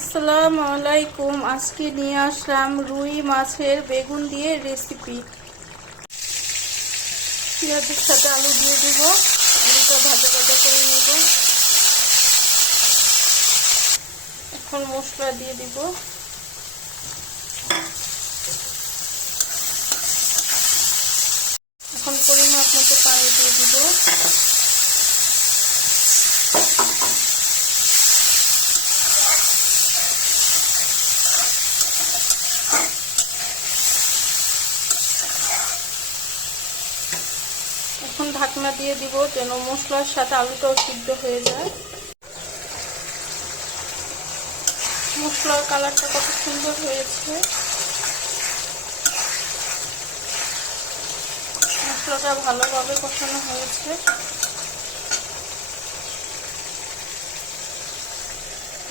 আসসালামু আলাইকুম। আজকে নিয়ে আসলাম রুই মাছের বেগুন দিয়ে রেসিপি পেঁয়াজের সাথে আলু দিয়ে দিব। আলুটা ভাজা ভাজা করে নেব। এখন মশলা দিয়ে দিব এখন পরিমাপ মতো পানি দিয়ে দিব এখন ঢাকনা দিয়ে দিব যেন মশলার সাথে আলুটাও সিদ্ধ হয়ে যায়। মশলার কালারটা কত সুন্দর হয়েছে। মশলাটা ভালোভাবে কষানো হয়েছে।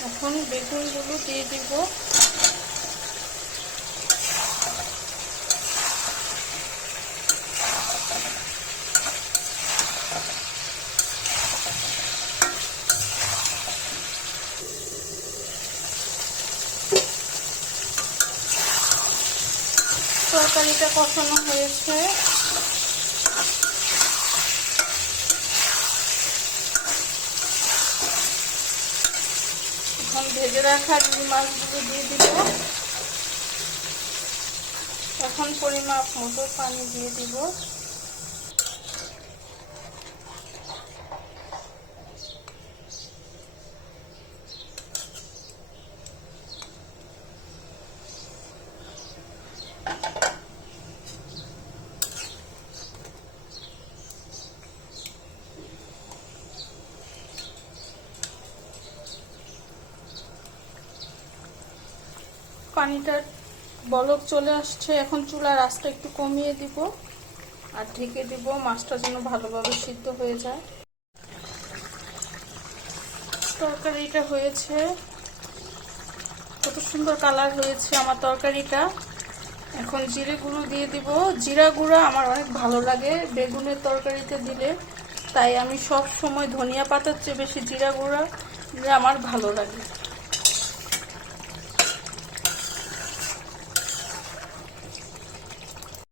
এখন বেগুনগুলো দিয়ে দিব। তরকারিটা কষানো হয়েছে। এখন ভেজে রাখা রুই মাছগুলো দিয়ে দিব। এখন পরিমাপ মতো পানি দিয়ে দিব। পানিটার বলক চলে আসছে। এখন চুলার আঁচটা একটু কমিয়ে দিব আর ঢেকে দিব। মাছটা যেন ভালোভাবে সিদ্ধ হয়ে যায়। তরকারিটা হয়েছে। কত সুন্দর কালার হয়েছে আমার তরকারিটা। এখন জিরে গুঁড়ো দিয়ে দিব। জিরা গুঁড়ো আমার অনেক ভালো লাগে বেগুনের তরকারিতে দিলে। তাই আমি সব সময় ধনিয়া পাতার চেয়ে বেশি জিরা গুঁড়া আমার ভালো লাগে।